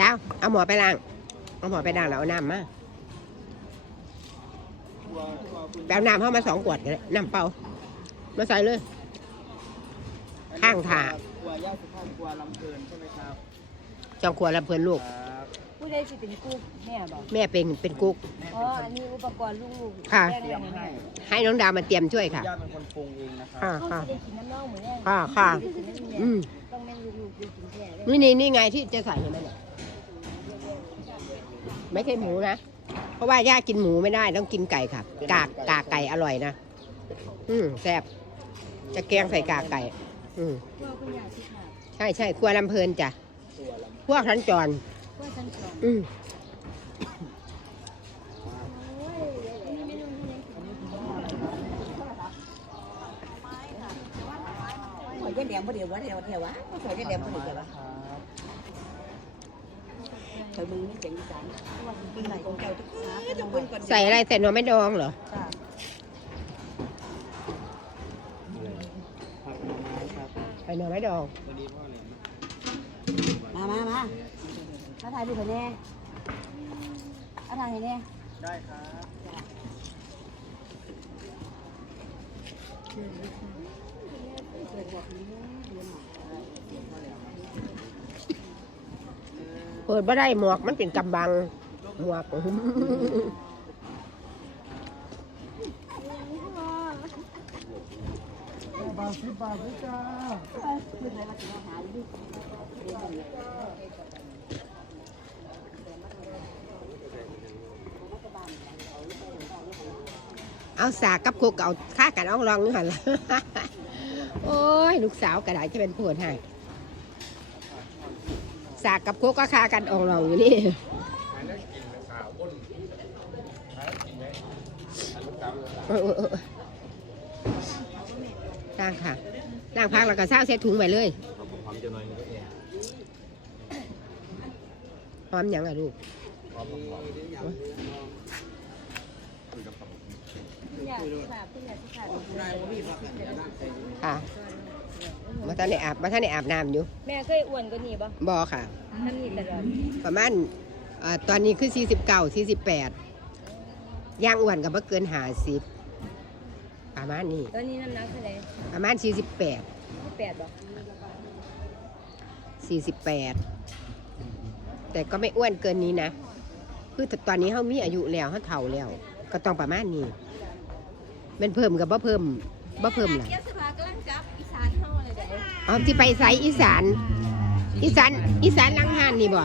ดาว เอาหมอไปล้าง เอาหมอไปล้างแล้วเอาน้ำมาแปลน้ำเข้ามาสองขวดก็ได้น้ำเปล่า มาใส่เลย ข้างถากลัวย่าสุภาพกลัวลำเพลินใช่ไหมครับจองขวดละเพื่อนลูก ครับผู้ใดสิเป็นกู้แม่บอกแม่เป็นเป็นกุ๊กอ๋อ อันนี้อุปกรณ์ลูกๆค่ะ แม่เตรียมให้ให้ให้น้องดาวมาเตรียมช่วยค่ะ ย่าเป็นคนปรุงเองนะครับค่ะเขาค่ะสิได้กินน้ำน่องเหมือนแน่ค่ะค่ะสิได้กินน้ำแม่อืม ต้องแม่ลูกๆได้กินแท้เลยนี่นี่นี่ไงที่จะใส่เห็นไหมเนี่ย ไม่ใช่หมูนะ เพราะว่าย่ากินหมูไม่ได้ต้องกินไก่ค่ะ กากกากไก่อร่อยนะ อืมแซ่บจะแกงใส่กากไก่ อืมว่าคุณยายสิค่ะใช่ใช่ครัวลำเพลินจ้ะตัวลำพวกทันจรว่าฉันสอนอืมโอ้ยมีเมนูที่ยังกินขอยแดงบ่เดียววะเดียวเดียววะขอยแดงบ่เดียววะ ครับขอยมึงนี่เจ๋งจังมึงไหนของเจ้าทุกคนทุกคนก่อนใส่อะไรใส่หน่อไม้ดองเหรอค่ะผักหน่อไม้ครับใส่หน่อไม้ดองตัวนี้พ่อเลยมามามามาถ่ายรูปให้แน่เอาถ่ายให้แน่ได้ครับเเปิดบ่ได้หมวกมันเป็นกำบังหมวกบาทสิบบาทด้วยจ้าเอาสากกับคุกเอาค่ากันเอาลองนี่หันละโอ้ย ลูกสาวกระดาษจะเป็นพูดให้ สากกับโคกก็คากันอองลองอยู่นี่เออเออเออล่างค่ะล่างพักแล้วก็เศร้าเซ็ตถุงไปเลยหอมยังอะลูกค่ะ มาท่านได้อาบมาท่านได้อาบน้ำอยู่แม่เคยอ้วนกว่านี้บ่บอค่ะ ท่านนี่ตลอดประมาณอ่าตอนนี้คือ49 48ย่างอ้วนกับบ่เกิน50ประมาณนี้ ตอนนี้น้ำหนักเท่าไหร่ประมาณ 48 ที่แปดบ่48 แต่ก็ไม่อ้วนเกินนี้นะ คือแต่ตอนนี้เขามีอายุแล้วเขาเฒ่าแล้ว ก็ต้องประมาณนี้มันเพิ่มกับบ่เพิ่มบ่เพิ่มล่ะ อเอาที่ไปไสอีสาน อีสานอีสานหลังห้านนี่บ่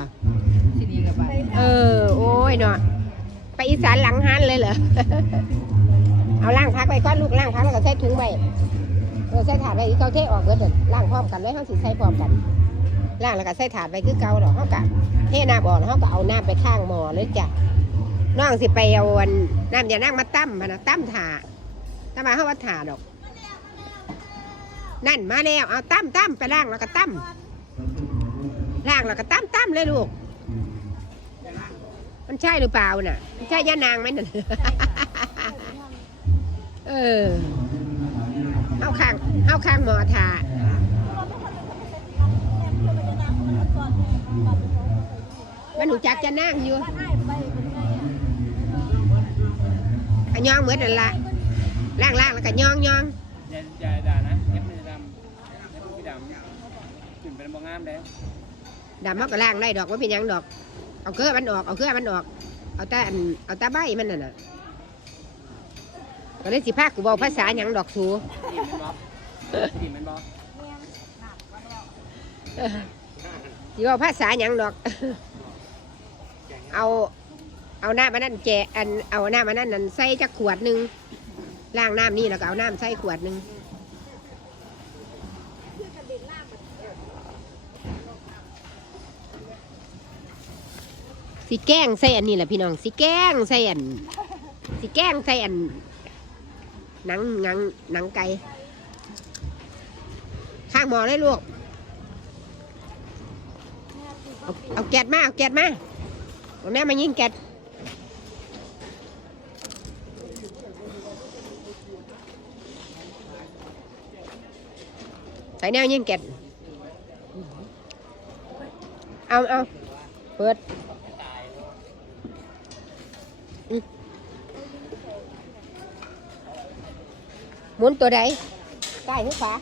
ที่นี่กับไปเออ โอ้ยเนาะไปอีสานหลังห้านเลยเหรอ เอาล่างพักไปก้อนลูกล่างพักแล้วก็ใส่ถุงไปเออใส่ถาดไปเขาเทออกเบิดเด้อล่างพร้อมกันเลยเขาสิใส่พร้อมกันล่างแล้วก็ใส่ถาดไปคือเก่าดอกเขากะเทน้ำออกแล้วเขาก็เอาน้ำไปข้างหม้อเลยจ้ะน้องสิไปเอาอันน้ำอย่านั่งมาตั้มพะนะตั้มถาตั้มมาเขาว่าถาดอก นั่นมาแล้วเอาตั้มตั้มไปล่างแล้วก็ตั้มล่างแล้วก็ตั้มตั้มเลยลูก มันใช่หรือเปล่าน่ะมันใช่ย่านางไหมน่ะเออเอาข้างเอาข้างหมอทามันหนูจักจะนั่งอยู่อะย่องเหมือนนั่นละล่างล่างแล้วก็ย่องย่อง อย่าอย่าด่านะเย็บมันจะดำเย็บมันจะดำถึงเป็น บางงามแล้วดำมันก็ล่างได้ดอกว่าเป็นหยังดอก เอาเครือมันออกเอาเครือมันออก เอาแต่อันเอาแต่ใบมันน่ะนะก็เลยสิพากูบอกภาษาหยังดอกสูดีมันบอดีมันบอสิบอกภาษาหยังดอก เอาเอาน้ำมันนั่นแจกอันเอาน้ำมันนั่นนั่นใส่จักขวดหนึ่งล้างน้ำนี่แล้วก็เอาน้ำใส่ขวดหนึ่ง สิแกงใส่อันนี้แหละพี่น้องสิแกงใส่อันสิแกงใส่อันหนังหนังหนังไก่ข้างหมอเลยลูกเอาเอาแก๊สมาเอาแก๊สมาเอาแม่มายิงแก๊สใส่แนวยิงแก๊สเอาเอาเปิด หมุนตัวใดใกล้หรือขวา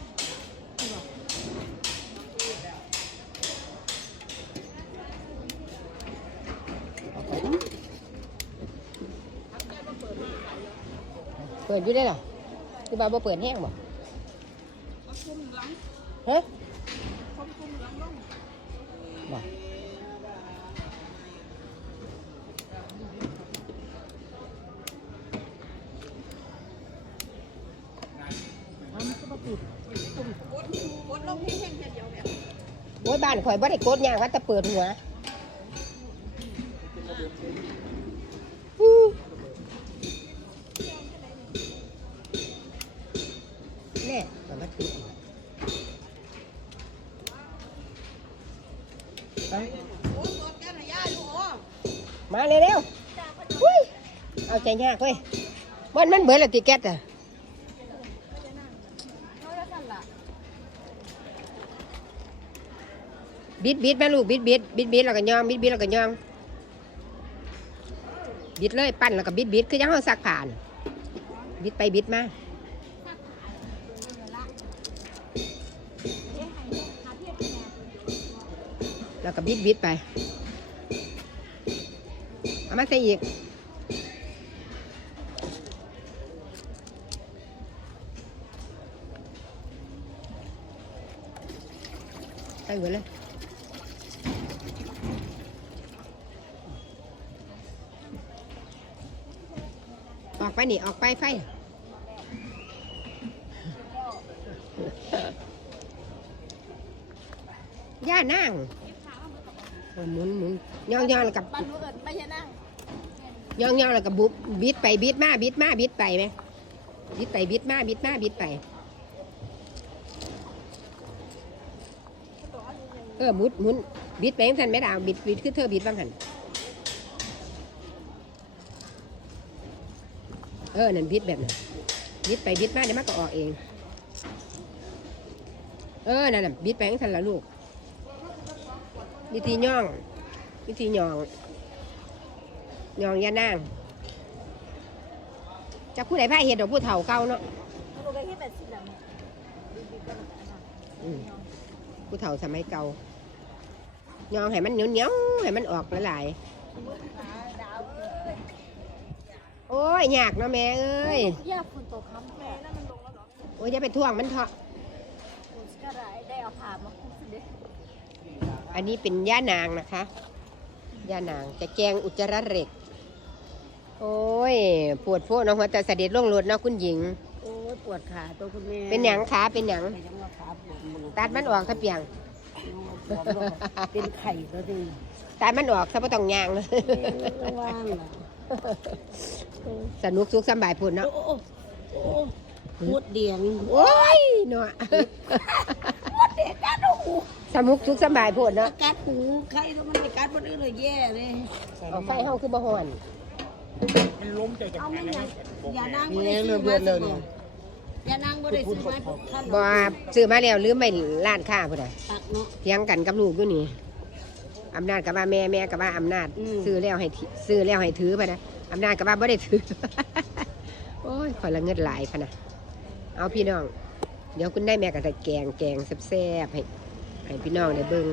เปิดอยู่ได้หรอคือบ่าบ่เปิดแห้งบ่ฮะ บ้านข่อยบ่ได้กดยังว่าแต่เปิดหัวแน่มันมาติดไปมาเร็วๆเอาใจยากเว้ยมันมันเบิดและติแก๊สอะ บิดบิดแม่ลูกบิดบิดบิดบิดแล้วก็ย่องบิดบิดแล้วก็ย่องบิดเลยปั้นแล้วก็บิดบิดคือยังเอาซักผ่าน บิดไปบิดมาแล้วก็บิดบิดไปเอามาใส่อีกใส่หัวเลย ออก ไปนี่ออกไปไฟย่านั่งหมุนหมุนย่องย่องแล้วกับบ้านหนูเอิญไม่ใช่นั่งย่องย่องแล้วกับบุบบิดไปบิดมาบิดมาบิดไปไหมบิดไปบิดมาบิดมาบิดไป เออมุนหมุนบิดไปยังทันไม่ดาวบิดบิดคือเธอบิดบ้างหัน เออนั่นบิดแบบนั้นบิดไปบิดมาเดี๋ยวมันก็ออกเอง เออนั่นน่ะบิดไปยังทันละลูกวิธีย่อง วิธีย่องย่องยานั่งจะผู้ใดพ่าเห็ดดอกผู้เฒ่าเก่าเนาะหนูดแบบสิแบบนี้อืมผู้เฒ่าสมัยเก่าย่องให้มันเหนียวเหนียวให้มันออกละลายๆ โอ้ยยากเนาะแม่เอ้ยยากคุณตกค้ำแม่นั่นมันลงแล้วเหรอโอ้ยอย่าไปท่วงมันเถอะคุณก็ได้ได้เอาผ่ามาคุมสิเด้อันนี้เป็นย่านางนะคะย่านางจะแกงอุจจาระเหล็ก โอ้ย ปวดพวกน้องหัวแต่เสด็จล่วงรถเนาะคุณหญิง โอ้ยปวดขาตัวคุณแม่ เป็นหยังขาเป็นหยังไปจังว่าขาปวดมือตัดมันออกถ้าเปียงปวดมือเป็นไข่ตัวจริงตัดมันออกถ้าไม่ต้องยางเลยระว่างล่ะ สนุกสุขสำบายพุ่นเนาะโอ้โอ้โอ้พูดเดียงโอ้ยเนาะพูดเดียงกัดหูสนุกสุขสำบายพุ่นเนาะกัดหูใครแล้วมันไปกัดคนอื่นเลยแย่เลยเอาไฟเฮาคือบ่ฮ้อนมันล้มเจอจากเอาไหนไม่นะอย่านั่งบ่ได้ซื้อมาสิบ่อย่านั่งบ่ได้ซื้อมาท่านบ่ซื้อมาแล้วลืมไปร้านค้าพุ่นน่ะตักเนาะเถียงกันกับลูกอยู่นี่ อำนาจกับว่าแม่แม่กับว่าอำนาจอืม ซื้อแล้วให้ถือซื้อแล้วให้ถือไปนะอำนาจกับว่าบ่ได้ถือ โอ้ยขอยละเงินหลายพะนะเอาพี่น้อง เดี๋ยวคุณได้แม่ก็จะแกงแกงแซ่บๆให้ให้พี่น้องได้เบิ่ง